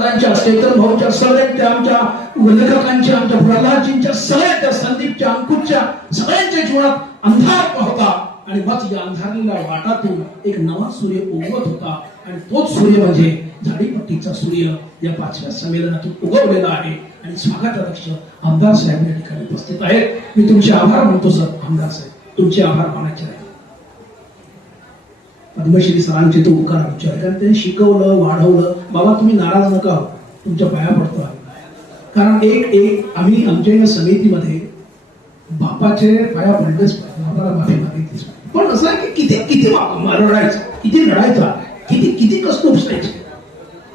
चेतन भाऊच्या सगळ्यांच्या, आमच्या लेखकांच्या, आमच्या प्रल्हादजींच्या, सगळ्यांच्या, संदीपच्या, अंकुशच्या, सगळ्यांच्या जीवनात अंधार होता आणि मग या अंधारलेल्या वाटातून एक नवा सूर्य उगवत होता आणि तोच सूर्य म्हणजे झाडीपट्टीचा सूर्य या 5व्या संमेलनातून उगवलेला आहे. आणि स्वागताध्यक्ष आमदार साहेब या ठिकाणी उपस्थित आहेत. मी तुमचे आभार मानतो सर. आमदार साहेब, तुमचे आभार मानायचे आहे. पद्मश्री सरांचे तो उपकार विचार, कारण त्यांनी शिकवलं, वाढवलं. बाबा तुम्ही नाराज नका हो, तुमच्या पाया पडतो. कारण एक आम्ही आमच्या या समितीमध्ये बापाचे पाया पडलेच पाहिजे, बापाला माफी मागितलीच पाहिजे. पण असं आहे की किती रडायचं, किती लढायचा, किती कष्ट उपसायचे.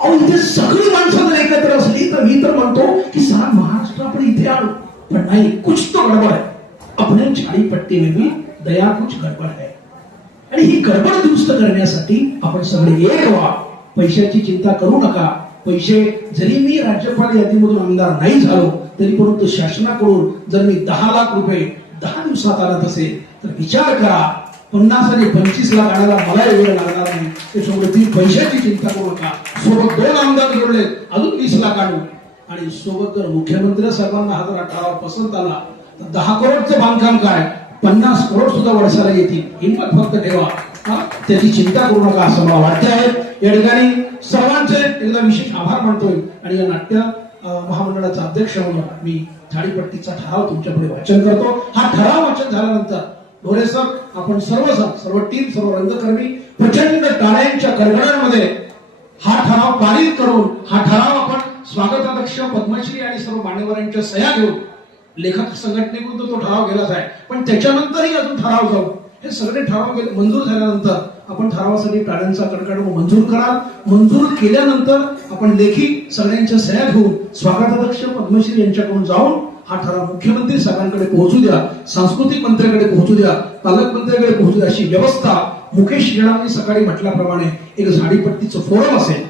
अहो इथे सगळी माणसं जर एकत्र असली तर मी तर म्हणतो की सारा महाराष्ट्र आपण इथे आलो. पण नाही, कुछ तो गडबड आहे. अपने झाडीपट्टी में भी दया कुछ गडबड आहे. आणि ही गडबड दुरुस्त करण्यासाठी आपण सगळे एक व्हा. पैशाची चिंता करू नका. पैसे जरी मी राज्यपाल यादीमधून आमदार नाही झालो तरी परंतु शासनाकडून जर मी 10 लाख रुपये 10 दिवसात आणत असेल तर विचार करा, 50 आणि 25 लाख आणायला मला वेळ लागणार नाही. त्याच्यामुळे तुम्ही पैशाची चिंता करू नका. सोबत 2 आमदार जोडले, अजून 20 लाख आणू. आणि सोबत जर मुख्यमंत्री साहेबांना हा जर ठराव पसंत आला तर 10 करोडचं बांधकाम काय, 50 करोड सुद्धा वर्षाला येतील. हिंमत फक्त ठेवा, त्याची चिंता करू नका असं मला वाटते आहे. या ठिकाणी सर्वांचे एकदा विशेष आभार मानतोय. आणि या नाट्य महामंडळाचा अध्यक्ष म्हणून मी झाडीपट्टीचा ठराव तुमच्यापुढे वाचन करतो. हा ठराव वाचन झाल्यानंतर ढोरे सर, आपण सर्व टीम, सर्व रंगकर्मी प्रचंड टाळ्यांच्या कडकडांमध्ये हा ठराव पारित करून हा ठराव आपण स्वागताध्यक्ष पद्मश्री आणि सर्व मान्यवरांच्या सह्या घेऊन लेखक संघटनेकडून तो ठराव गेलाच आहे. पण त्याच्यानंतरही अजून ठराव जाऊ. हे सगळे ठराव मंजूर झाल्यानंतर आपण ठरावासाठी टाळ्यांचा कडकड मंजूर कराल. मंजूर केल्यानंतर आपण लेखी सगळ्यांच्या सह्या घेऊन स्वागताध्यक्ष पद्मश्री यांच्याकडून जाऊन हा ठराव मुख्यमंत्री साहेबांकडे पोहोचू द्या, सांस्कृतिक मंत्र्याकडे पोहोचू द्या, पालकमंत्र्याकडे पोहोचू द्या. अशी व्यवस्था मुकेश गिडांनी सकाळी म्हटल्याप्रमाणे एक झाडीपट्टीचं फोरम असेल,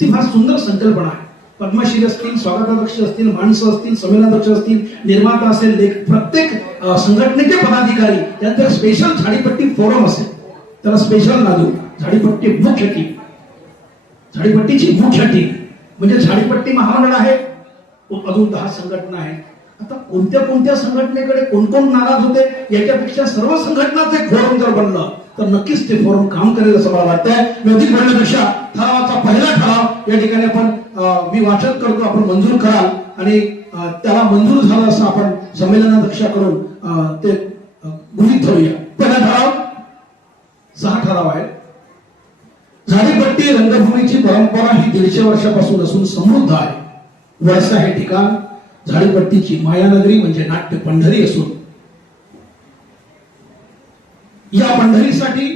ती फार सुंदर संकल्पना आहे. पद्मश्री असतील, स्वागताध्यक्ष असतील, माणसं असतील, संमेलनाध्यक्ष असतील, निर्माता असेल, प्रत्येक संघटनेचे पदाधिकारी यांचं स्पेशल झाडीपट्टी फोरम असेल, त्याला स्पेशल नाव देऊ, झाडीपट्टी मुख्य टीम. झाडीपट्टीची मुख्य टीम म्हणजे झाडीपट्टी महामंडळ आहे, अजून 10 संघटना आहेत. आता कोणत्या संघटनेकडे कोण नाराज होते याच्यापेक्षा सर्व संघटनाचे फोरम जर बनलं तर नक्कीच ते फोरम काम करेल असं मला वाटतंय. अधिक बोलण्यापेक्षा ठरावाचा पहिला ठराव या ठिकाणी आपण मी वाचन करतो, आपण मंजूर कराल आणि त्याला मंजूर झालं असं आपण संमेलनाध्यक्षाकडून ते गृहीत धरूया. पहिला ठराव 6 ठराव आहे. झाडीपट्टी रंगभूमीची परंपरा ही 150 वर्षापासून असून समृद्ध आहे. वळसा हे ठिकाण झाडीपट्टीची मायानगरी म्हणजे नाट्य पंढरी असून या पंढरीसाठी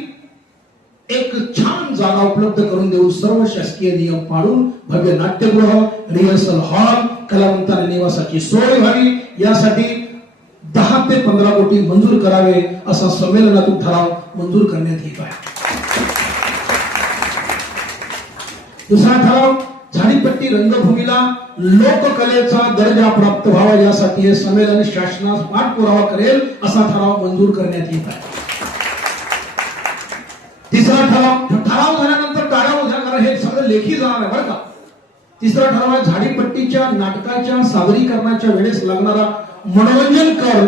एक छान जागा उपलब्ध करून देऊन सर्व शासकीय नियम पाळून भव्य नाट्यगृह, रिहर्सल हॉल, कलावंतांना निवासाची सोय व्हावी यासाठी 10 ते 15 कोटी मंजूर करावे असा संमेलनातून ठराव मंजूर करण्यात येत आहे. दुसरा ठराव झाडीपट्टी रंगभूमीला लोककलेचा दर्जा प्राप्त व्हावा यासाठी हे संमेलन शासनास पाठपुरावा करेल असा ठराव मंजूर करण्यात येत आहे. तिसरा ठराव झाल्यानंतर टाळ्या उद्या करा, हे सगळं लेखी जाणार आहे बरं का. तिसरा ठराव आहे झाडीपट्टीच्या नाटकाच्या सादरीकरणाच्या वेळेस लागणारा मनोरंजन कर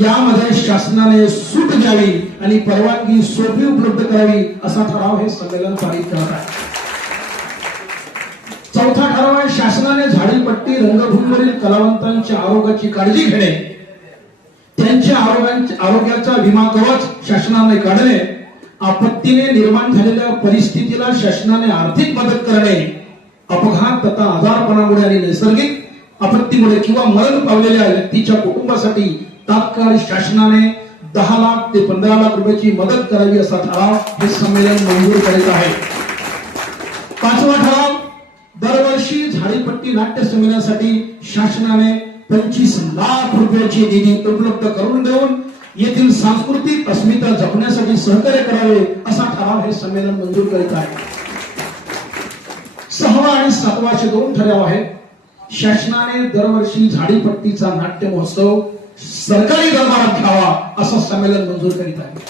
यामध्ये शासनाने सूट द्यावी आणि परवानगी सोपी उपलब्ध करावी असा ठराव हे संमेलन पारित करत आहे. चौथा ठराव आहे शासनाने झाडीपट्टी रंगभूमीवरील कलावंतांच्या आरोग्याची काळजी घेणे, त्यांच्या आरोग्याचा विमा कवच शासनाने काढणे, आपत्तीने निर्माण झालेल्या परिस्थितीला शासनाने आर्थिक मदत करणे, अपघात तथा आजारपणामुळे आणि नैसर्गिक आपत्तीमुळे किंवा मरण पावलेल्या व्यक्तीच्या कुटुंबासाठी तात्काळ शासनाने 10 लाख ते 15 लाख रुपयाची मदत करावी असा ठराव हे संमेलन मंजूर करीत आहे. 5वा ठराव दरवर्षी झाडीपट्टी नाट्य संमेलनासाठी शासनाने 25 लाख रुपयाची निधी उपलब्ध करून देऊन येथील सांस्कृतिक अस्मिता जपण्यासाठी सहकार्य करावे असा ठराव हे संमेलन मंजूर करीत आहे. 6वा आणि 7वा असे 2 ठराव आहेत. शासनाने दरवर्षी झाडीपट्टीचा नाट्य महोत्सव सरकारी दरबारात घ्यावा असं संमेलन मंजूर करीत आहे.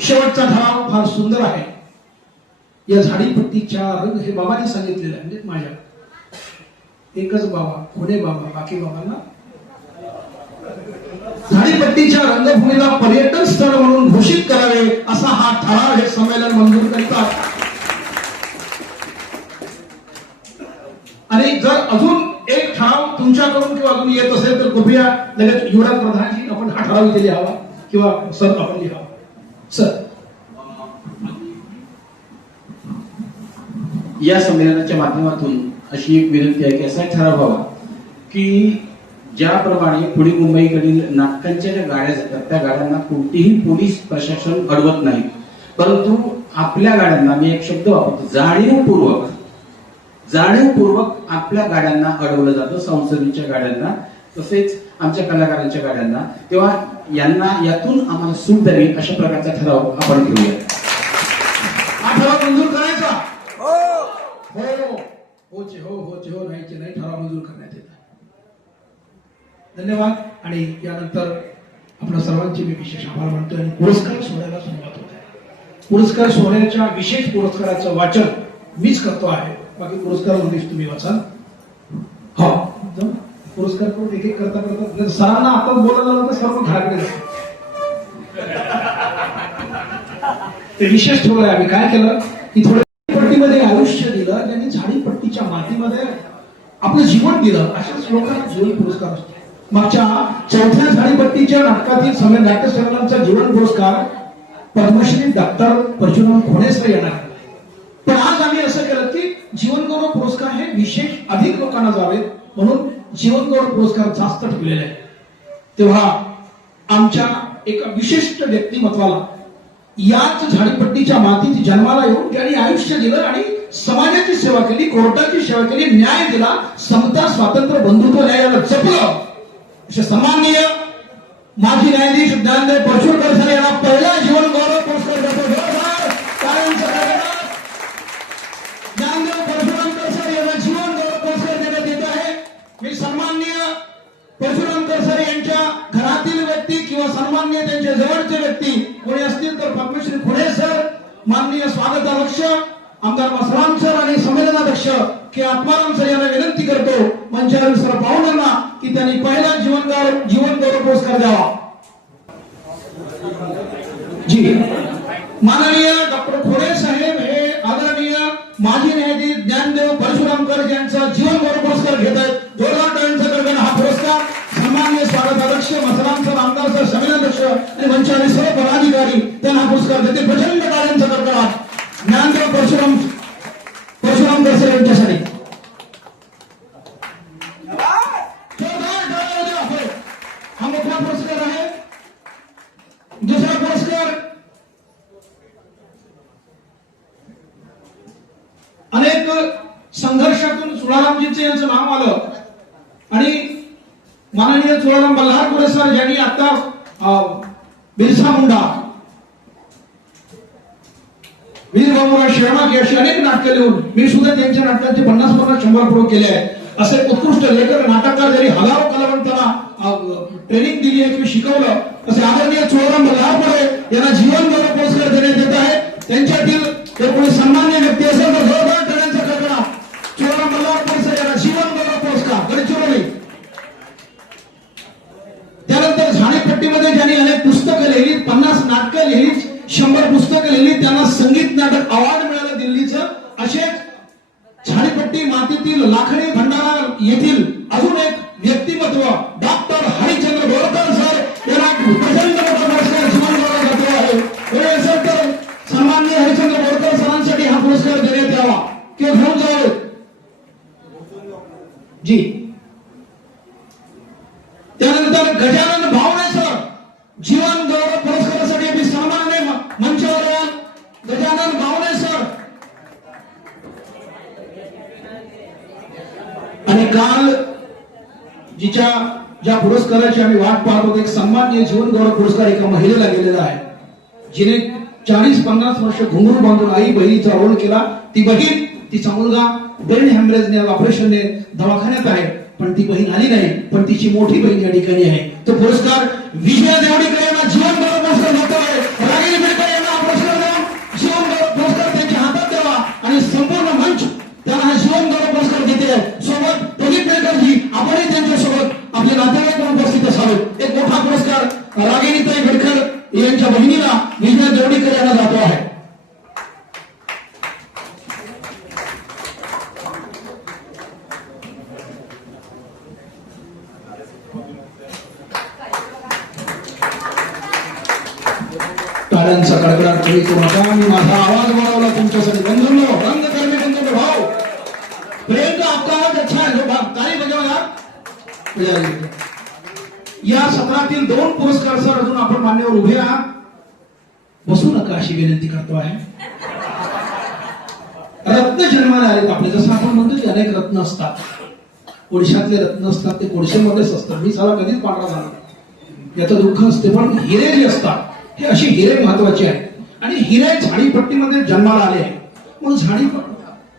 शेवटचा ठराव फार सुंदर आहे. या झाडीपट्टीच्या रंग हे बाबांनी सांगितलेलं आहे, म्हणजे माझ्या एकच बाबा, पुणे बाबा, बाकी बाबांना झाडीपट्टीच्या रंगभूमीला पर्यटन स्थळ म्हणून घोषित करावे असा हा ठराव हे संमेलन मंजूर करतात. आणि जर अजून एक ठराव तुमच्याकडून किंवा अजून येत असेल तर कृपया लगेच युवराज प्रधानजी आपण हा ठराव इथे लिहावा किंवा सर आपण लिहावा. सर, या संमेलनाच्या माध्यमातून अशी एक विनंती आहे की असा ठराव व्हावा की ज्याप्रमाणे पुणे मुंबईकडील नाटकांच्या ज्या गाड्या जातात त्या गाड्यांना कोणतीही पोलीस प्रशासन अडवत नाही, परंतु आपल्या गाड्यांना, मी एक शब्द वापरतो, जाणीवपूर्वक आपल्या गाड्यांना अडवलं जातं, संसदेच्या गाड्यांना, तसेच आमच्या कलाकारांच्या गाड्यांना. तेव्हा यांना यातून आम्हाला सूट द्यावी अशा प्रकारचा ठराव आपण घेऊया. हा ठराव मंजूर करायचा. हो नाही ठराव मंजूर करण्यात येत. धन्यवाद. आणि यानंतर आपल्या सर्वांचे मी विशेष आभार मानतो आणि पुरस्कार सोहळ्याला सुरुवात होत आहे. पुरस्कार सोहळ्याच्या विशेष पुरस्काराचं वाचन मीच करतो आहे, बाकी पुरस्कार नोटीस तुम्ही वाचाल. हा पुरस्कार करून एक एक करता सरांना आताच बोलायला लागलं तर सर्व घराकडे जातात. ते विशेष ठेवलंय आम्ही. काय केलं की थोड्या पट्टीमध्ये आयुष्य दिलं, त्यांनी झाडीपट्टीच्या मातीमध्ये आपलं जीवन दिलं, अशाच लोकांना जीवन पुरस्कार असतो. मागच्या चौथ्या झाडीपट्टीच्या नाटकातील नाट्य संमेलनाचा जीवन पुरस्कार पद्मश्री डॉक्टर परशुराम खोणे सर येणार. पण आज आम्ही असं केलं की जीवन गौरव पुरस्कार हे विशेष अधिक लोकांना जावेत म्हणून जीवन गौरव पुरस्कार जास्त ठेवलेले आहे. तेव्हा आमच्या एका विशिष्ट व्यक्तिमत्वाला याच झाडीपट्टीच्या मातीत जन्माला येऊन त्यांनी आयुष्य दिलं आणि समाजाची सेवा केली, कोर्टाची सेवा केली, न्याय दिला, समता, स्वातंत्र्य, बंधुत्व न्यायाला जपलं. असे सन्माननीय माजी न्यायाधीश ज्ञानदेव परशुरकर सर यांना पहिला जीवन गौरव पुरस्कार देतो. ज्ञानदेव परशुरामकर सर यांना जीवन गौरव पुरस्कार देण्यात येत आहे. मी सन्माननीय परशुरामकर सर यांच्या घरातील व्यक्ती किंवा सन्माननीय त्यांच्या जवळचे व्यक्ती कोणी असतील तर पद्मश्री खुणे सर, माननीय स्वागताध्यक्ष आमदार मसराम सर आणि संमेलनाध्यक्ष के आत्माराम सर यांना विनंती करतो मंचावर सर पाहुण्यांना की त्यांनी पहिला जीवन गौरव पुरस्कार द्यावा. जी, माननीय डॉक्टर खोडे साहेब हे आदरणीय माजी न्यायाधीश ज्ञानदेव परशुरामकर यांचा जीवन गौरव पुरस्कार घेत आहेत. जोरदार टाळ्यांचा कडकन हा पुरस्कार सन्माननीय स्वागताध्यक्ष मसराम सर, आमदार सर, संमेलनाध्यक्ष आणि मंचावरील सर्व पदाधिकारी त्यांना हा पुरस्कार देते. प्रचंड टाळ्यांचा कडकडाट ज्ञानदेव परशुरामकर सर यांच्यासाठी. हा मोठा पुरस्कार आहे. दुसरा पुरस्कार अनेक संघर्षातून चुडारामजींचे यांचं नाव आलं आणि माननीय चुडाराम बल्हारपुरे सर यांनी आता बिरसा मुंडा, वीर बाबूराव शेळमाके अशी अनेक नाटकं लिहून मी सुद्धा त्यांच्या नाटकांचे 50-100 प्रयोग केले आहेत. असे उत्कृष्ट लेखक, नाटककार ज्यांनी हजारो कलावंतांना ट्रेनिंग दिली आहे किंवा शिकवलं, असे आदरणीय चुडाराम बल्हारपुरे यांना जीवन गौरव पुरस्कार देण्यात येत आहे. त्यांच्यातील कोणी सन्मान्य व्यक्ती असेल तर जोरदार टाळ्यांचा कडकडाट. चुडाराम बल्हारपुरे सर यांना जीवन गौरव पुरस्कार गडचिरोली. त्यानंतर झाडीपट्टीमध्ये ज्यांनी अनेक पुस्तकं लिहिली, 50 नाटकं लिहिली, 100 पुस्तकं लिहिली, त्यांना संगीत नाटक अवॉर्ड मिळालं दिल्लीचं. असेच झाडीपट्टी मातीतील लाखणी भंडारा येथील अजून एक व्यक्तिमत्व डॉक्टर हरिचंद्र बोरकर सर यांना प्रचंड पुरस्कार जीवन गौरव जातो आहे. वेळ असेल तर सन्माननीय हरिचंद्र बोरकर सरांसाठी हा पुरस्कार देण्यात यावा किंवा घेऊन जावे. जी, त्यानंतर गजानन भावणे सर जीवन गौरव पुरस्कारासाठी मी सन्माननीय मंचावर या. गजानन भावणे सर. आणि काल ज्या पुरस्काराची आम्ही वाट पाहत होतो, एक सन्माननीय जीवन गौरव पुरस्कार एका महिलेला गेलेला आहे, जिने 40-50 वर्ष घुंगरू बांधून आई बहिणीचा रोल केला. ती बहीण, तिचा मुलगा ब्रेन हॅमरेजने ऑपरेशनने दवाखान्यात आहे, पण ती बहीण आली नाही, पण तिची मोठी बहीण या ठिकाणी आहे. तो पुरस्कार विजया देवडीकर यांना जीवन गौरव पुरस्कार जातो आहे. रागिनी बिडकर यांना पुरस्कार देऊन जीवन गौरव पुरस्कार त्यांच्या हातात द्यावा टाळ्यांचा कडकडाट कमी करू नका. मी माझा आवाज बनवला तुमच्यासाठी. बंधूंनो, रंगकर्मी बंधू भाऊ, प्रेम का आपका आवाज अच्छा है. ताली बजाओ यार. या सत्रातील 2 पुरस्कार सर अजून आपण मान्यवर उभे आहात. बसू नका अशी विनंती करतो आहे. रत्न जन्माला आलेत आपले. जसं आपण म्हणतो की अनेक रत्न असतात, कोळशातले रत्न असतात, ते कोळशेमध्येच असतात. मी साला कधीच पांढरा झाला याचं दुःख असते. पण हिरे जे असतात हे असे हिरे महत्वाचे आहेत. आणि हिरे झाडीपट्टीमध्ये जन्माला आले आहे. मग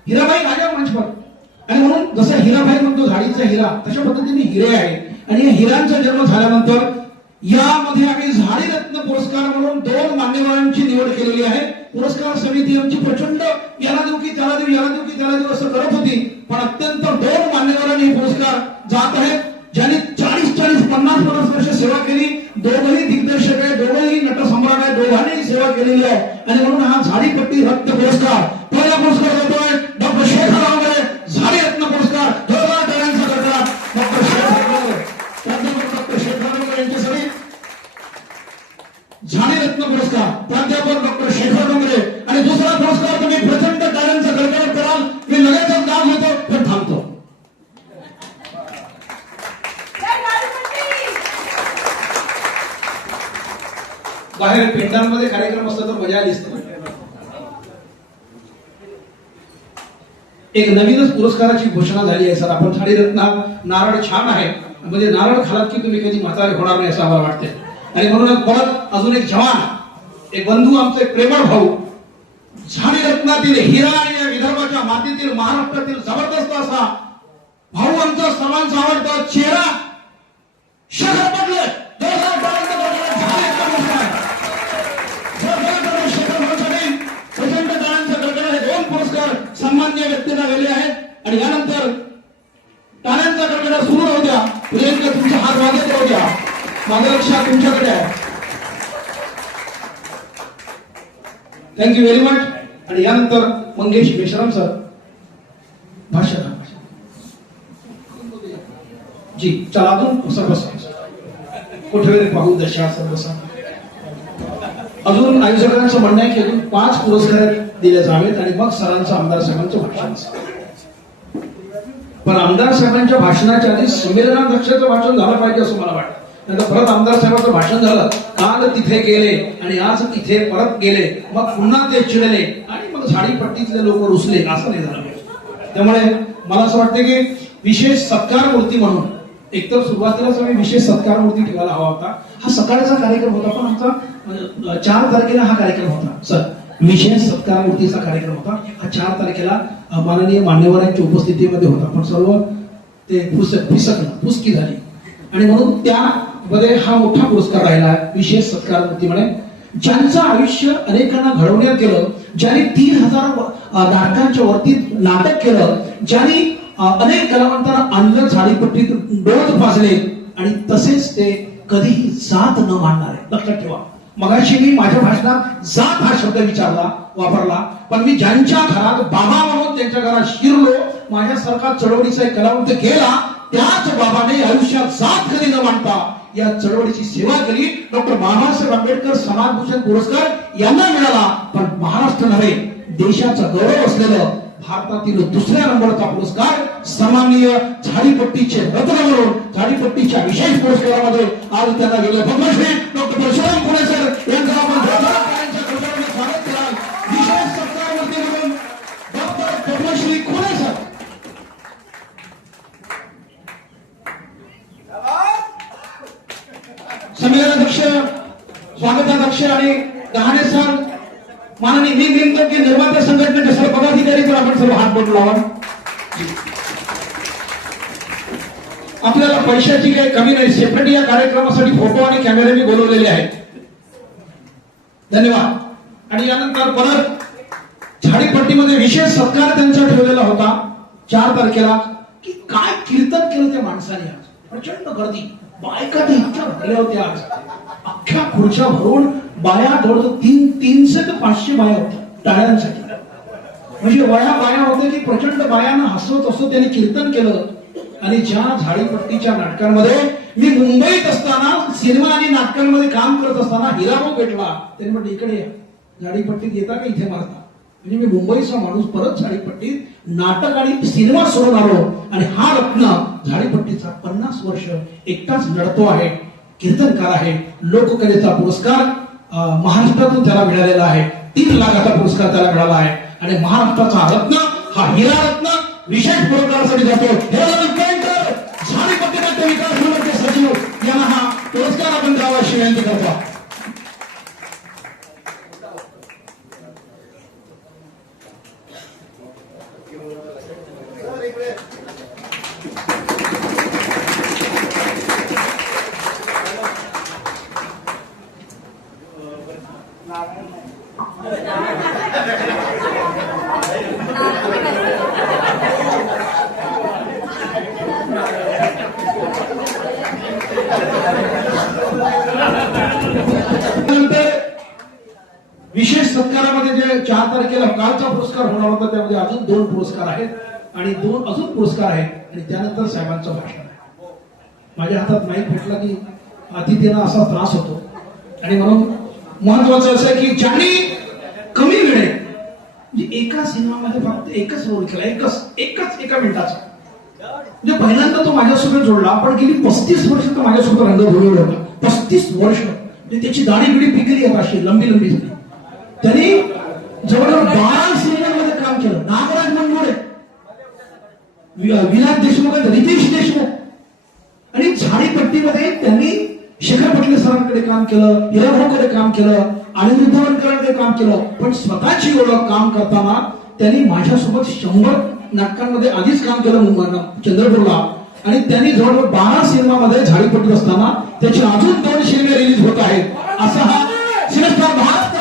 हिराबाई राजा मंचपट, आणि म्हणून जसं हिराबाई म्हणतो झाडीचा हिरा, तशा पद्धतीने हिरे आहे. आणि या हिऱ्यांचा जन्म झाल्यानंतर यामध्ये आम्ही झाडी रत्न पुरस्कार म्हणून 2 मान्यवरांची निवड केलेली आहे. पुरस्कार समिती आमची प्रचंड याला देऊ की त्याला देऊ, याला देऊ की त्याला देऊ असं करत होती. पण अत्यंत 2 मान्यवरांनी हे पुरस्कार जात आहेत, ज्यांनी 40-50 वर्ष सेवा केली. दोघंही दिग्दर्शक आहे, दोघंही नटसम्राट आहे, दोघांनी सेवा केलेली आहे. आणि म्हणून हा झाडीपट्टी रत्न पुरस्कार, पहिला पुरस्कार देतोय डॉक्टर शेखर डोंगरे. झाडी रत्न पुरस्कार जोरदार टाळ्यांचा कडकडाट डॉक्टर शेखर डोंगरे, डॉक्टर शेखर डोंगरे यांच्यासाठी झाडी रत्न पुरस्कार प्राध्यापक डॉक्टर शेखर डोंगरे. आणि दुसरा पुरस्कार तुम्ही प्रचंड टाळ्यांचा कडकडाट कराल. मी लगेचच नाव घेतो, पण थांबतो. बाहेर पिंडांमध्ये कार्यक्रम असतो तर मजा दिसते. एक नवीनच पुरस्काराची घोषणा झाली आहे सर. आपण झाडीरत्न नारळ छान आहे, म्हणजे नारळ खालात की तुम्ही कधी म्हातारे होणार नाही असं आम्हाला वाटते. आणि म्हणूनच परत अजून एक जवान, एक बंधू, आमचे प्रेमळ भाऊ, झाडीरत्नातील हिरा आणि या विदर्भाच्या मातीतील महाराष्ट्रातील जबरदस्त असा भाऊ, आमचा सर्वांचा आवडता चेहरा शेखर पटले. प्रचंड टाळ्यांचा कडकडाट. हे 2 पुरस्कार सन्माननीय व्यक्तींना गेले आहेत. आणि यानंतर टाळ्यांचा कडकडाट सुरू राहू द्या. प्रियंका तुमचे हात वाजत राहू द्या. माझं लक्ष तुमच्याकडे आहे. Thank you very much. आणि यानंतर मंगेश मेश्राम सर भाषण. जी चला अजून सर बसा. कुठे पाहू दशा सर बसा. अजून आयोजकांचं म्हणणं आहे की अजून 5 पुरस्कार दिले जावेत आणि मग सरांचं आमदार साहेबांचं भाषण. पण आमदार साहेबांच्या भाषणाच्या आधी संमेलनाध्यक्षाचं भाषण झालं पाहिजे असं मला वाटतं. नंतर परत आमदार साहेबांचं भाषण झालं, काल तिथे गेले आणि आज तिथे परत गेले, मग पुन्हा ते चिडले आणि मग झाडीपट्टीतले लोक रुसले, असं नाही झालं पाहिजे. त्यामुळे मला असं वाटतं की विशेष सत्कार मूर्ती म्हणून एकतर सुरुवातीलाच आम्ही विशेष सत्कार मूर्ती ठेवायला हवा होता. हा सकाळचा कार्यक्रम होता, पण आमचा 4 तारखेला हा कार्यक्रम होता सर. विशेष सत्कार मूर्तीचा कार्यक्रम होता. हा 4 तारखेला माननीय मान्यवरांच्या उपस्थितीमध्ये होता, पण सर्व ते फुसकी झाली. आणि म्हणून त्यामध्ये हा मोठा पुरस्कार राहिला विशेष सत्कार मूर्ती म्हणे. ज्यांचं आयुष्य अनेकांना घडवण्यात गेलं, ज्यांनी 3000 नाटकांच्या वरती नाटक केलं, ज्यांनी अनेक कलावंतांना आणलं झाडीपट्टीत, डोळ पाजले, आणि तसेच ते कधीही जात न मानणारे. लक्षात ठेवा, मगाशी मी माझ्या भाषणात जात हा शब्द वापरला, पण मी ज्यांच्या घरात बाबा म्हणून त्यांच्या घरात शिरलो, माझ्यासारखा चळवळीचा एक कलावंत गेला, त्याच बाबाने आयुष्यात जात कधी न मानता या चळवळीची सेवा केली. डॉक्टर बाबासाहेब आंबेडकर समाजभूषण पुरस्कार यांना मिळाला, पण महाराष्ट्र नव्हे देशाचा गौरव असलेलं भारतातील 2ऱ्या नंबरचा पुरस्कार सन्माननीय झाडीपट्टीचे रत्न म्हणून झाडीपट्टीच्या विशेष पुरस्कारामध्ये आज त्यांना गेले पद्मश्री डॉक्टर परशुराम पुणे सर यांचा आपण स्वागत केला. विशेष सत्कार मूर्ती म्हणून डॉक्टर पद्मश्री पुणे सर. संमेलनाध्यक्ष, स्वागताध्यक्ष आणि गहाणे सर, माननीय मी नेमकं की निर्माते संघटनेचे सर्व पदाधिकारी, तर आपण सर्व हात बोलू लावा. आपल्याला पैशाची काही कमी नाही. सेपरेट या कार्यक्रमासाठी फोटो आणि कॅमेरे मी बोलवलेले आहेत. धन्यवाद. आणि यानंतर परत झाडीपट्टीमध्ये विशेष सत्कार त्यांचा ठेवलेला होता 4 तारखेला. की काय कीर्तन केलं त्या माणसाने. आज प्रचंड गर्दी, बायका ते इतक्या भरल्या होत्या. आज अख्ख्या खुर्च्या भरून बाया, जवळजवळ 300 ते 500 बाया होत्या टाळ्यांसाठी. म्हणजे बाया होत्या की प्रचंड बायांना हसवत त्यांनी कीर्तन केलं. आणि ज्या झाडीपट्टीच्या नाटकांमध्ये मी मुंबईत असताना सिनेमा आणि नाटकांमध्ये काम करत असताना हिराभाऊ भेटला. त्याने म्हटलं इकडे या, झाडीपट्टीत येता का इथे मारता. म्हणजे मी मुंबईचा माणूस परत झाडीपट्टीत नाटक आणि सिनेमा सोडून आलो आणि हा रत्न झाडीपट्टीचा 50 वर्ष एकटाच लढतो आहे. कीर्तनकार आहे. लोककलेचा पुरस्कार महाराष्ट्रातून त्याला मिळालेला आहे. 3 लाखाचा पुरस्कार त्याला मिळाला आहे. आणि महाराष्ट्राचा रत्न हा हिरा रत्न विशेष पुरस्कारासाठी जातो. झाडीपट्टी नाट्य विकास मंडळाचे सचिव यांना हा पुरस्कार आपण द्यावा अशी विनंती करतो. विशेष सत्कारामध्ये जे 4 तारखेला कालचा पुरस्कार होणार होता त्यामध्ये अजून 2 पुरस्कार आहेत आणि 2 अजून पुरस्कार आहेत आणि त्यानंतर साहेबांचं भाषण आहे. माझ्या हातात माईक भेटला की अतिथींना असा त्रास होतो आणि म्हणून महत्वाचं असं आहे की ज्यांनी कमी वेळेत म्हणजे एका सिनेमामध्ये फक्त एकच रोल केला, एकच एका मिनिटाचा. म्हणजे पहिल्यांदा तो माझ्यासोबत जोडला, पण गेली 35 वर्ष तो माझ्यासोबत रंगभूमीवर होता. 35 वर्ष म्हणजे त्याची दाढी बिडी पिकली आता अशी लंबी झाली. त्यांनी जवळजवळ 12 सिनेमांमध्ये काम केलं. नागराज मनमोडे, विलास देशमुख, रितेश देशमुख आणि झाडीपट्टीमध्ये त्यांनी शेखर पटले सरांकडे काम केलं, हिराभाऊकडे काम केलं, अनिरुद्ध वनकरांकडे काम केलं. पण स्वतःची ओळख काम करताना त्यांनी माझ्यासोबत 100 नाटकांमध्ये आधीच काम केलं चंद्रपूरला आणि त्यांनी जवळजवळ 12 सिनेमामध्ये झाडीपट्टीत असताना त्याचे अजून 2 सिनेमे रिलीज होत आहेत. असा हा सिनेस्टार भारत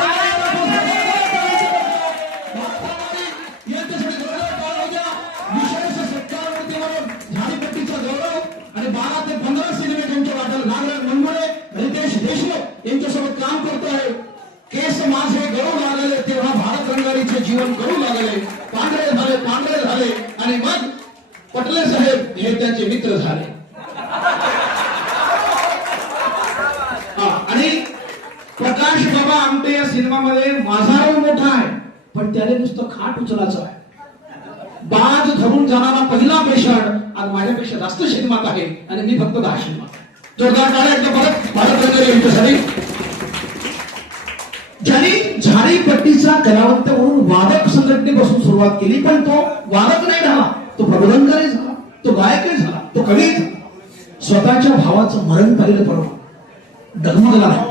झाडीपट्टीचा गौरव आणि 12 ते 15 सिनेमे त्यांच्या वाटेल. नागराज मनमोडे, रितेश देशमुख यांच्यासोबत काम करतो आहे. केस माझे गळू लागले तेव्हा भारत रंगारीचे जीवन करू लागले. पांढरे झाले आणि मग पटले साहेब हे त्यांचे मित्र झाले. आणि प्रकाश बाबा आमटे या सिनेमामध्ये माझा रोल मोठा आहे, पण त्याने नुसतं खाट उचलायचं आहे. बाज धरून जाणारा पहिला पेशंट आज माझ्यापेक्षा जास्त सिनेमात आहे आणि मी फक्त 10 सिनेमात. जोरदार टाळ्या एकदा परत भारत रंगारी यांच्यासाठी. ज्यांनी झाडीपट्टीचा कलावंत म्हणून वादक संघटनेपासून सुरुवात केली, पण तो वादक नाही झाला, तो प्रबोधनकारी झाला, तो गायकही झाला, तो कवी झाला. स्वतःच्या भावाचं मरण पाहिलं परवा डगमगला नाही.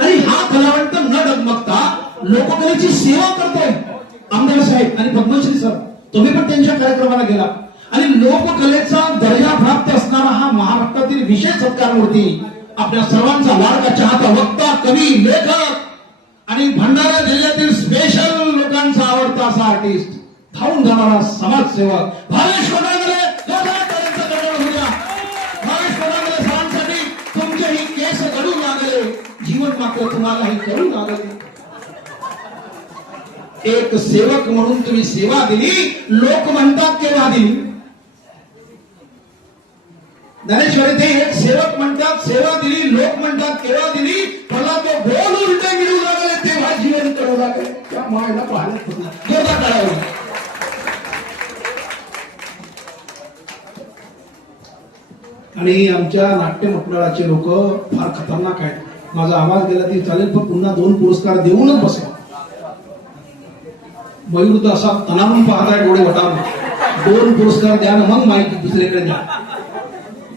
आणि हा कलावंत न डगमगता लोककलेची सेवा करतोय. आमदार साहेब आणि पद्मश्री सर तुम्ही पण त्यांच्या कार्यक्रमाला गेला आणि लोककलेचा दर्जा प्राप्त असणारा हा महाराष्ट्रातील विशेष सत्कार मूर्ती आपल्या सर्वांचा लाडका चाहता वक्ता, कवी, लेखक आणि भंडारा जिल्ह्यातील स्पेशल लोकांचा आवडता असा आर्टिस्ट, धावून जाणारा समाजसेवक भावेश कोणागले. भावेश कोणागले सरांसाठी तुमचेही केस घडू लागले, जीवन मात्र तुम्हालाही करू लागले. एक सेवक म्हणून तुम्ही सेवा दिली, लोक म्हणतात केव्हा दिली. ज्ञानेश्वरी ते एक सेवक म्हणतात सेवा दिली, लोक म्हणतात केव्हा दिली. मला तो बोल उलटे मिळू लागले तेव्हा जीवन करू लागले. त्या मायला पाहायला जोरदार टाळ्या. आणि आमच्या नाट्य मंडळाचे लोक फार खतरनाक आहेत. माझा आवाज गेला तरी चालेल, पण पुन्हा 2 पुरस्कार देऊनच बसेल. मयूर तर असा तणावून पाहताय डोळे वटावून. 2 पुरस्कार द्या ना मग माहिती दुसरीकडे द्या.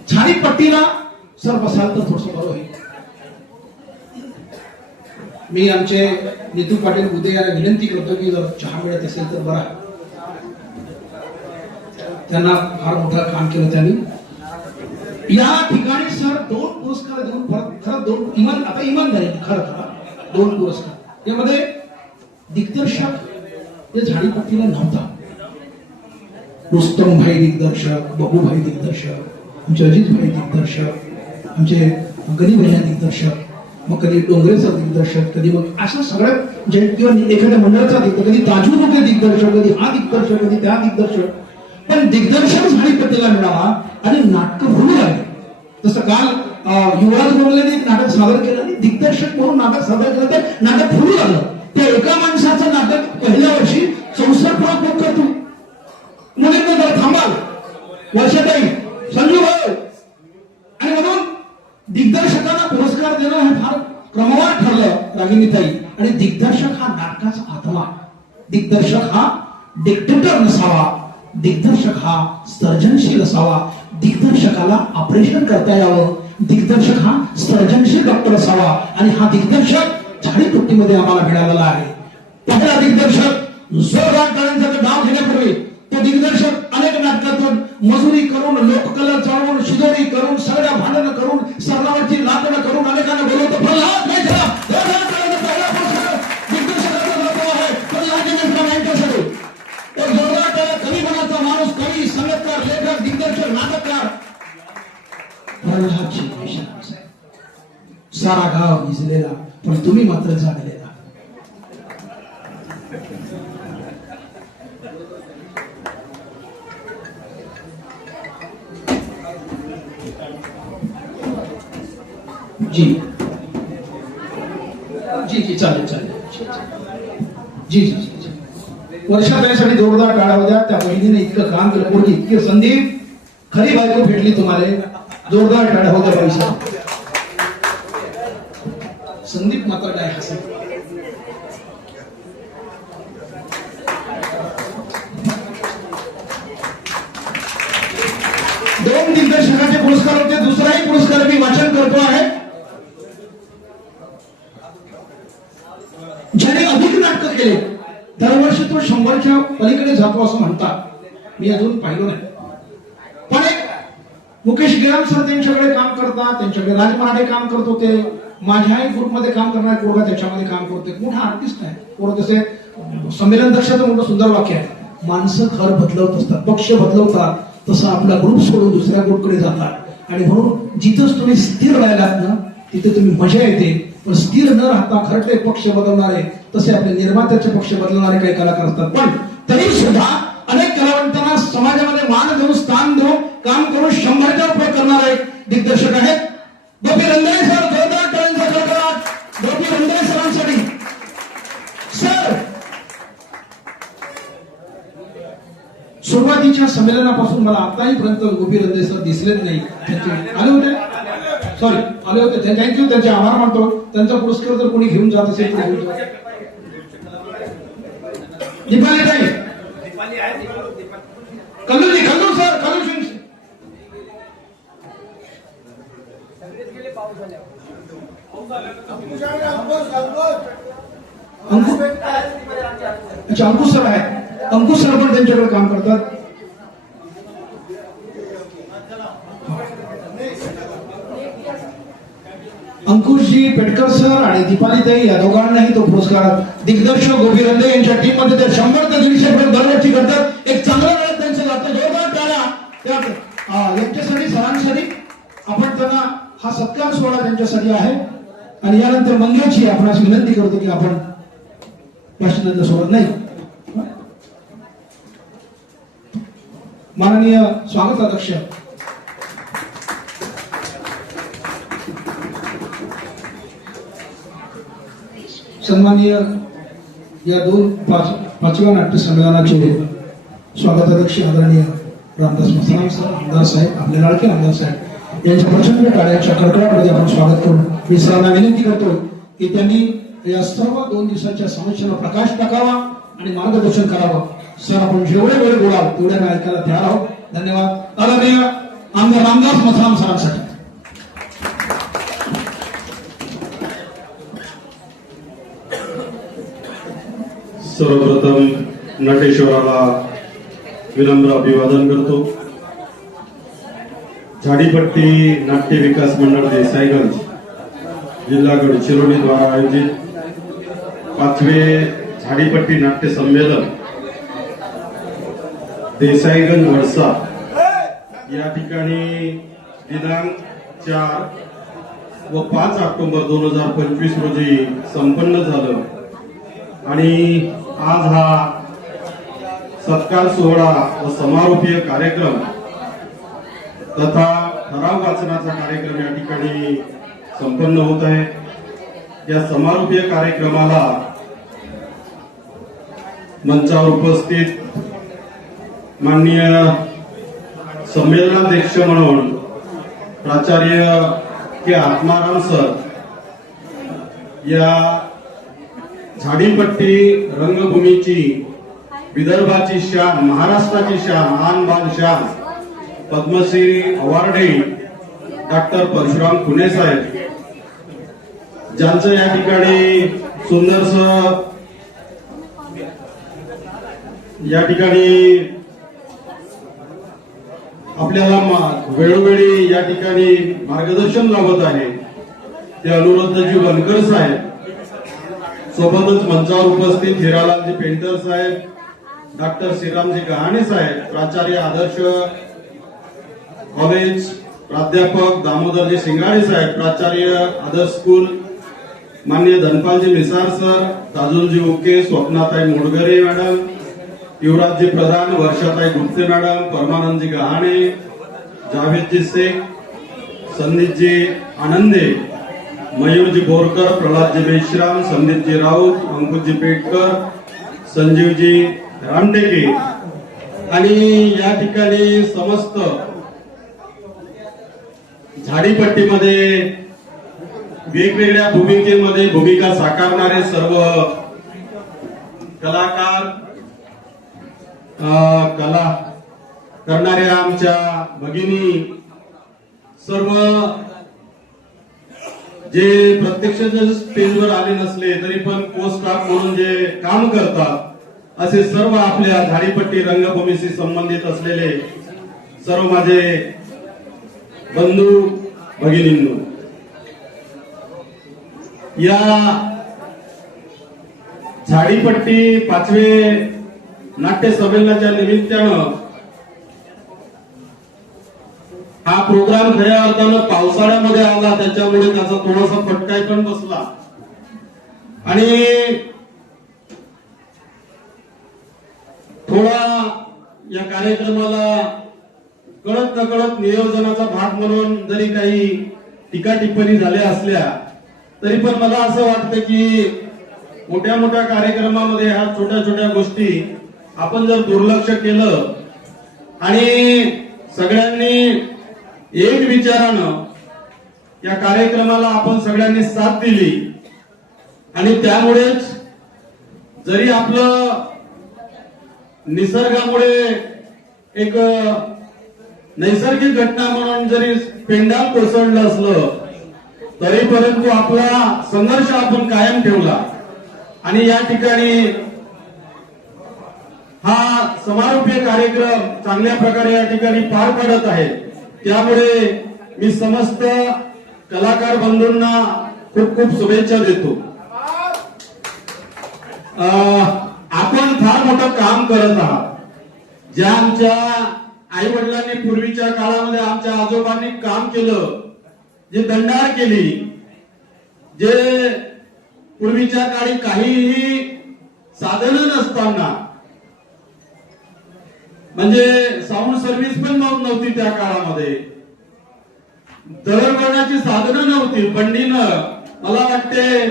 झाडीपट्टीला सर बसाल तर थोडस बरं होईल. मी आमचे नितू पाटील उदय यांना विनंती करतो की जर चहा मिळत असेल तर बरा. त्यांना फार मोठं काम केलं त्यांनी. या ठिकाणी सर 2 पुरस्कार देऊन खरं 2 आता इमानदारी खरं 2 पुरस्कार. यामध्ये दिग्दर्शक हे झाडीपट्टीला नव्हता. रुस्तम भाई दिग्दर्शक, बबूभाई दिग्दर्शक, आमचे अजित भाई दिग्दर्शक, आमचे गरीब भैया दिग्दर्शक, मग कधी डोंगरेचा दिग्दर्शक, कधी मग अशा सगळ्या जे किंवा एखाद्या मंडळाचा दिग्दर्शक, कधी ताजू लोक दिग्दर्शक, कधी हा दिग्दर्शक, कधी त्या दिग्दर्शक. पण दिग्दर्शक झाडीपट्टीला मिळाला आणि नाटकं होऊ लागली. जसं काल युवराज बोरलेने एक नाटक सादर केलं आणि दिग्दर्शक म्हणून नाटक सादर केलं, ते नाटक फुलू लागलं. त्या एका माणसाचं नाटक पहिल्या वर्षी 64 बुक करतो. मुलींना जर थांबाल वर्षाताई, संजू भाऊ, आणि म्हणून दिग्दर्शकांना पुरस्कार देणं हे फार क्रमवार ठरलं रागिणीताई. आणि दिग्दर्शक हा नाटकाचा आत्मा, दिग्दर्शक हा डिक्टेटर नसावा, दिग्दर्शक हा सर्जनशील असावा, दिग्दर्शकाला ऑपरेशन करता यावं, दिग्दर्शक हा सर्जनशील डॉक्टर असावा. आणि हा दिग्दर्शक झाडीपट्टीमध्ये आम्हाला मिळालेला आहे. पहिला दिग्दर्शक जोरदार टाळ्यांचं नाव घेण्यापूर्वी तो दिग्दर्शक अनेक नाटकातून मजुरी करून, लोककला चालवून, शिदोरी करून, सगळ्या भांडणं करून, सरनावाची लाटणं करून अनेकांना बोलवतो. प्रल्हाद मैत्रा, जोरदार टाळ्यांचा पहिला पुरस्कार दिग्दर्शकाचा जातो आहे प्रल्हाद मैत्रा यांच्यासाठी. तो जोरदार टाळ्या, कवी मनाचा माणूस, कवी, संगीतकार, लेखक, दिग्दर्शक, नाटककार प्रल्हाद मैत्रा. सारा गाव भिजलेला, पण तुम्ही मात्र जागलेला. जी जी जी चालेल चालेल. जी जी जी जी. वर्षाताईसाठी जोरदार टाळ्या होत्या. त्या बहिणीने इतकं काम केलं, पोरगी इतकी. संदीप, खरी बायको भेटली तुम्हाला, जोरदार टाळ्या होत्या पैसा. संदीप मात्र काय हसत. दोन दिग्दर्शकाचे पुरस्कार होते. दुसराही पुरस्कार मी वाचन करतो आहे. ज्याने अधिक नाटक केले, दरवर्षी तो 100च्या पलीकडे जातो असं म्हणतात. मी अजून पाहिलं नाही, पण एक मुकेश गिराम सर त्यांच्याकडे काम करतात, त्यांच्याकडे राज मराठे काम करत होते. माझ्याही ग्रुपमध्ये काम करणारे पोरगा त्याच्यामध्ये काम करते. मोठा आर्टिस्ट आहे पोरं. तसे संमेलन दक्षाचं मोठं सुंदर वाक्य आहे, माणसं घर बदलवत असतात, पक्ष बदलवतात, तसं आपला ग्रुप सोडून दुसऱ्या ग्रुपकडे जातात. आणि म्हणून जिथंच तुम्ही स्थिर राहिलात ना, तिथे तुम्ही मजा येते. पण स्थिर न राहता खरटे पक्ष बदलणारे, तसे आपले निर्मात्याचे पक्ष बदलणारे काही कलाकार असतात. पण तरी सुद्धा अनेक कलावंतांना समाजामध्ये मान देऊन, स्थान देऊन काम करून 100च्या वर करणारे दिग्दर्शक आहेत गोपी रंधारे सर. जोरदार टाळ्यांचा कडकडाट गोपी रंधारे सरांसाठी. सर, सुरुवातीच्या संमेलनापासून मला आताहीपर्यंत गोपी रंधारे सर दिसलेच नाही. आले होते, सॉरी आले होते. थँक्यू, त्यांचे आभार मानतो. त्यांचा पुरस्कार जर कोणी घेऊन जात असेल तर दीपाली ताई, कल्लू सर, कल्लू सिंग. अच्छा, अंकुश सर आहे. अंकुश सर पण त्यांच्याकडे काम करतात. अंकुशजी पेटकर सर आणि दीपालीताई या दोघांनाही तो पुरस्कार दिग्दर्शक गोपी रंधे यांच्या टीम मध्ये ते 100 ते 150 पर्यंत दरवर्षी करतात. एक चांगला वेळ त्यांचं जातं. जोरदार टाळ्या यांच्यासाठी, सरांसाठी. आपण त्यांना हा सत्कार सोहळा त्यांच्यासाठी आहे. आणि यानंतर मंगेशजी, आपण अशी विनंती करतो की आपण भाषणांना सोडत नाही. माननीय स्वागताध्यक्ष सन्माननीय या पाचव्या नाट्य संमेलनाचे स्वागताध्यक्ष आदरणीय रामदास मसाराम सर, आमदार साहेब, आपले लाडके आमदार साहेब यांच्या प्रचंड टाळ्यांच्या कडकडाटमध्ये आपण स्वागत करून मी सरांना विनंती करतो की त्यांनी या सर्व 2 दिवसाच्या समस्यांना प्रकाश टाकावा आणि मार्गदर्शन करावं. सर, आपण जेवढे वेळ बोलाल तेवढ्या वेळ ऐकायला तयार आहोत. धन्यवाद. आदरणीय आमदार रामदास मसाराम सरांसाठी. सर्वप्रथम नटेश्वराला विनम्र अभिवादन करतो. झाडीपट्टी नाट्य विकास मंडळ देसाईगंज जिल्हा गडचिरोली द्वारा आयोजित 5वे झाडीपट्टी नाट्य संमेलन देसाईगंज वडसा या ठिकाणी दिनांक 4 व 5 ऑक्टोबर 2025 रोजी संपन्न झालं. आणि आज हा सत्कार सोहळा व समारोपीय कार्यक्रम तथा ठराव वाचनाचा कार्यक्रम या ठिकाणी संपन्न होत आहे. या समारोपीय कार्यक्रमाला मंचावर उपस्थित माननीय संमेलनाध्यक्ष म्हणून प्राचार्य के आत्माराम सर या झाडीपट्टी रंगभूमीची विदर्भाची शान, महाराष्ट्राची शान, आन बान शान, पद्मश्री अवॉर्डी डॉक्टर परशुराम खुने साहेब, ज्यांचं या ठिकाणी सुंदरस या ठिकाणी आपल्याला वेळोवेळी या ठिकाणी मार्गदर्शन लाभत आहे ते अनुरुद्धजी वनकर साहेब, सोबतच मंचावर उपस्थित हिरालालजी पेंटर साहेब, डॉक्टर श्रीरामजी गहाणे साहेब, प्राचार्य आदर्श कॉलेज, प्राध्यापक दामोदरजी शिंगाडे साहेब, प्राचार्य आदर्श स्कूल, माननीय धनपालजी मिसार सर, ताजुलजी उके, स्वप्नाताई मोडगरे मॅडम, युवराजजी प्रधान, वर्षाताई गुप्ते मॅडम, परमानंदजी गहाणे, जावेदजी शेख, संदीपजी आनंदे, मयूरजी बोरकर, प्रल्हादजी मेश्राम, संदीपजी राऊत, अंकुशजी पेटकर, संजीवजी रामटेके आणि या ठिकाणी समस्त झाडीपट्टीमध्ये वेगवेगळ्या भूमिकेमध्ये भूमिका साकारणारे सर्व कलाकार, कला करणाऱ्या आमच्या भगिनी, सर्व जे प्रत्यक्ष स्टेजवर आले नसले तरी पण को स्टाफ म्हणून जे काम करतात असे सर्व आपल्या झाडीपट्टी रंगभूमीशी संबंधित असलेले सर्व माझे बंधू भगिनींनो, या झाडीपट्टी 5वे नाट्य संमेलनाच्या निमित्तानं हा प्रोग्राम खऱ्या अर्थानं पावसाळ्यामध्ये आला, त्याच्यामुळे त्याचा थोडासा फटका पण बसला आणि थोडा या कार्यक्रमाला कळत नकळत नियोजनाचा भाग म्हणून जरी काही टीका टिप्पणी झाल्या असल्या तरी पण मला असं वाटतं की मोठ्या मोठ्या कार्यक्रमामध्ये ह्या छोट्या छोट्या गोष्टी आपण जर दुर्लक्ष केलं आणि सगळ्यांनी एक विचारानं या कार्यक्रमाला आपण सगळ्यांनी साथ दिली आणि त्यामुळेच जरी आपलं निसर्गामुळे एक नैसर्गिक घटना म्हणून जरी पेंडाल कोसळलं असलं तरी परंतु आपला संघर्ष आपण कायम ठेवला आणि या ठिकाणी हा समारोपीय कार्यक्रम चांगल्या प्रकारे या ठिकाणी पार पडत आहे. त्यामुळे मी समस्त कलाकार बंधूंना खूप खूप शुभेच्छा देतो. आपण फार मोठं काम करत आहात. ज्या आमच्या आई वडिलांनी पूर्वीच्या काळामध्ये आमच्या आजोबांनी काम केलं, जे दंडार केली, जे पूर्वीच्या काळी काहीही साधनं नसताना, म्हणजे साऊंड सर्व्हिस पण नव्हती त्या काळामध्ये, दळणवळणाची साधनं नव्हती, बंडीनं मला वाटते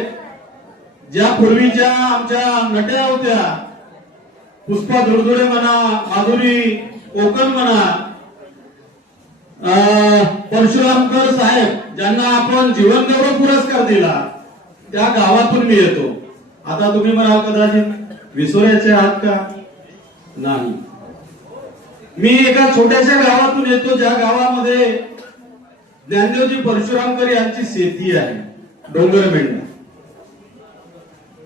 ज्या पूर्वीच्या आमच्या नट्या होत्या, पुष्पा दुर्दुरे म्हणा, माधुरी कोकण म्हणा, परशुरामकर साहेब ज्यांना आपण जीवनगौरव पुरस्कार दिला, त्या गावातून मी येतो. आता तुम्ही म्हणाल कदाचित विसोऱ्याचे आहात का? नाही, मी एका छोट्याशा गावातून येतो ज्या गावामध्ये ज्ञानदेवजी परशुरामकर यांची शेती आहे, डोंगर मेंढ्या.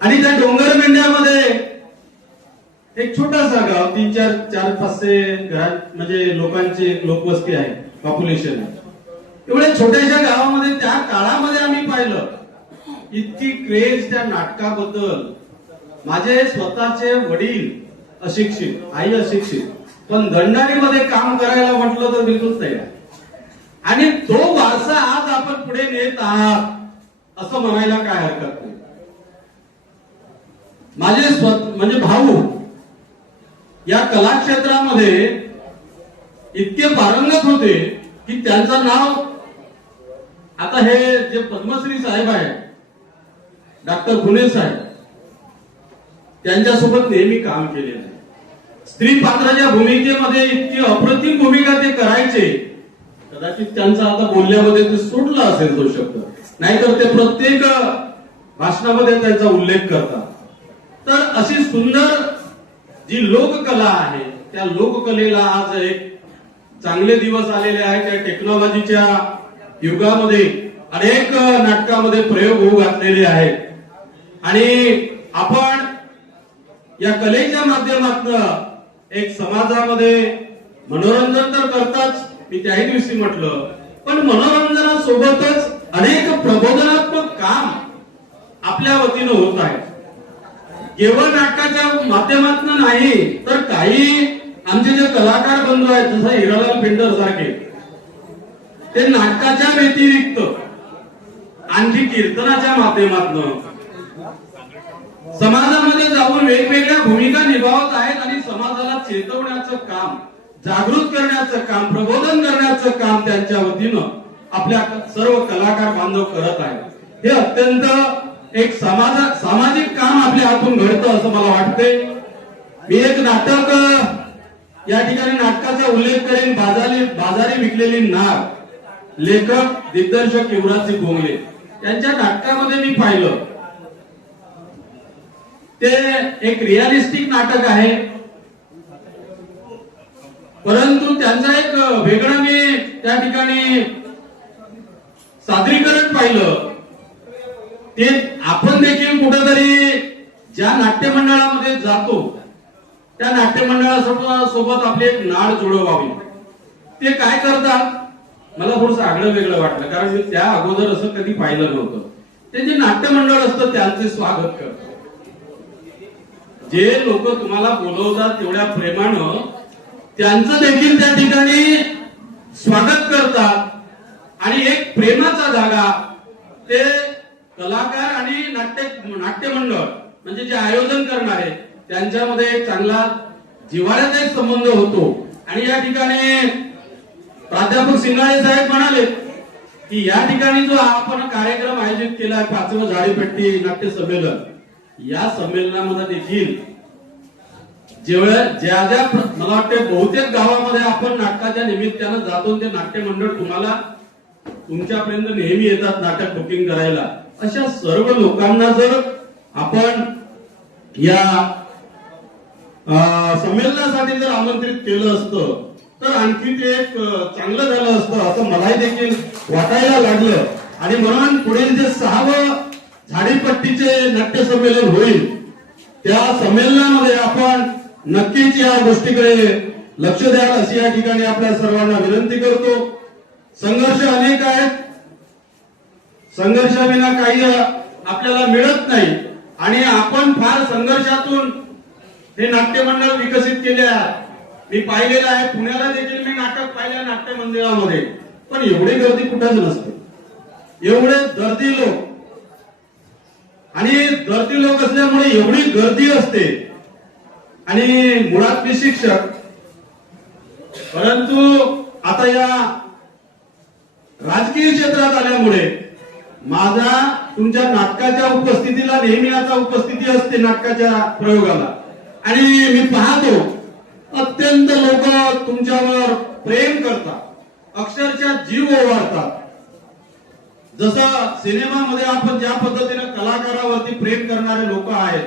आणि त्या डोंगर मेंढ्यामध्ये एक छोटासा गाव, 3-4-500 घरात म्हणजे लोकांची लोकवस्ती आहे, पॉप्युलेशन आहे. एवढ्या छोट्याशा गावामध्ये त्या काळामध्ये आम्ही पाहिलं इतकी क्रेज त्या नाटकाबद्दल. माझे स्वतःचे वडील अशिक्षित, आई अशिक्षित, पण दंडारीमध्ये काम करायला म्हटलं तर बिलकुल तयार. आणि तो वारसा आज आपण पुढे नेत आहात असं म्हणायला काय हरकत नाही. माझे म्हणजे भाऊ या कलाक्षेत्रामध्ये इतके पारंगत होते की त्यांचं नाव आता हे जे पद्मश्री साहेब आहेत डॉक्टर गुन्हे साहेब त्यांच्यासोबत नेहमी काम केलेलं आहे. स्त्री पात्राच्या भूमिकेमध्ये इतकी अप्रतिम भूमिका ते करायचे, कदाचित त्यांचं आता बोलण्यामध्ये ते सोडलं असेल तो शब्द, नाहीतर ते प्रत्येक भाषणामध्ये त्यांचा उल्लेख करतात. तर अशी सुंदर जी लोककला आहे त्या लोककलेला आज एक चांगले दिवस आलेले आहेत. त्या टेक्नॉलॉजीच्या युगामध्ये अनेक नाटकामध्ये प्रयोग होऊ घातलेले आहेत आणि आपण या कलेच्या माध्यमातून एक समाजामध्ये मनोरंजन तर करताच, मी त्याही दिवशी म्हटलं, पण मनोरंजनासोबतच अनेक प्रबोधनात्मक काम आपल्या वतीनं होत आहे. केवळ नाटकाच्या माध्यमातून नाही तर काही आमचे जे कलाकार बंधू आहेत जसं हिरालाल पेंटर सारखे, ते नाटकाच्या व्यतिरिक्त आणखी कीर्तनाच्या माध्यमातून समाजामध्ये जाऊन वेगवेगळ्या भूमिका निभावत आहेत आणि समाजाला चेतवण्याचं काम, जागृत करण्याचं काम, प्रबोधन करण्याचं काम त्यांच्या वतीनं आपल्या सर्व कलाकार बांधव करत आहेत. हे अत्यंत एक सामाजिक काम आपल्या हातून घडतं असं मला वाटते. मी एक नाटक या ठिकाणी नाटकाचा उल्लेख करेन, बाजारी विकलेली नाग, लेखक दिग्दर्शक युवराजसिंह भोंगले यांच्या नाटकामध्ये मी पाहिलं. ते एक रिअलिस्टिक नाटक आहे, परंतु त्यांचा एक वेगळं मी त्या ठिकाणी सादरीकरण पाहिलं. ते आपण देखील कुठेतरी ज्या नाट्य मंडळामध्ये जातो त्या नाट्य मंडळासोबत आपली एक नाळ जुळवावी. ते काय करतात, मला थोडंसं आगळं वेगळं वाटलं, कारण मी त्या अगोदर असं कधी पाहिलं नव्हतं. ते जे नाट्य मंडळ असतं त्यांचे स्वागत करतात. जे लोक तुम्हाला बोलवतात तेवढ्या प्रेमानं त्यांचं देखील त्या ठिकाणी स्वागत करतात आणि एक प्रेमाचा जागा ते कलाकार आणि नाट्य मंडळ म्हणजे जे आयोजन करणारे त्यांच्यामध्ये एक चांगला जिव्हाळ्याचा एक संबंध होतो. आणि या ठिकाणी प्राध्यापक सिंगाळे साहेब म्हणाले की या ठिकाणी जो आपण कार्यक्रम आयोजित केला आहे 5वं झाडीपट्टी नाट्य संमेलन, या संमेलनामध्ये देखील ज्या मला वाटते बहुतेक गावामध्ये आपण नाटकाच्या निमित्तानं जातो ते नाट्य मंडळ तुम्हाला तुमच्यापर्यंत नेहमी येतात नाटक बुकिंग करायला. अशा सर्व लोकांना जर आपण या संमेलनासाठी जर आमंत्रित केलं असतं तर आणखी ते एक चांगलं झालं असतं असं मलाही देखील वाटायला लागलं. आणि म्हणून पुढील जे 6वं झाडीपट्टीचे नाट्य संमेलन होईल त्या संमेलनामध्ये आपण नक्कीच या गोष्टीकडे लक्ष द्याल अशी या ठिकाणी आपल्या सर्वांना विनंती करतो. संघर्ष अनेक आहेत, संघर्षाविना काही आपल्याला मिळत नाही आणि आपण फार संघर्षातून हे नाट्य मंडळ विकसित केले आहे. मी पाहिलेलं आहे, पुण्याला देखील मी नाटक पाहिलं नाट्य मंदिरामध्ये, पण एवढी गर्दी कुठंच नसते. एवढे दर्दी लोक आणि दर्दी लोक असल्यामुळे एवढी गर्दी असते आणि मुळात मी शिक्षक, परंतु आता या राजकीय क्षेत्रात आल्यामुळे माझा तुमच्या नाटकाच्या उपस्थितीला नेहमी आता उपस्थिती असते नाटकाच्या प्रयोगाला, आणि मी पाहतो अत्यंत लोक तुमच्यावर प्रेम करतात, अक्षरशः जीव ओवाळतात. जसं सिनेमामध्ये आपण ज्या पद्धतीने कलाकारावरती प्रेम करणारे लोक आहेत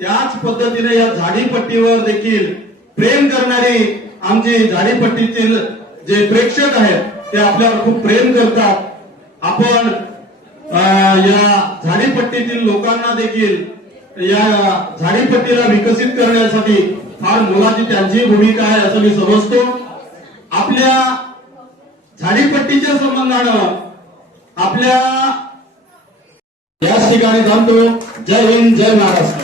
त्याच पद्धतीने या झाडीपट्टीवर देखील प्रेम करणारी आमची झाडीपट्टीतील जे प्रेक्षक आहेत ते आपल्यावर खूप प्रेम करतात. आपण या झाडीपट्टीतील लोकांना देखील या झाडीपट्टीला विकसित करण्यासाठी फार मोलाची त्यांची भूमिका आहे असं मी समजतो. आपल्या झाडीपट्टीच्या संबंधानं आपल्या याच ठिकाणी थांबतो. जय हिंद, जय महाराष्ट्र.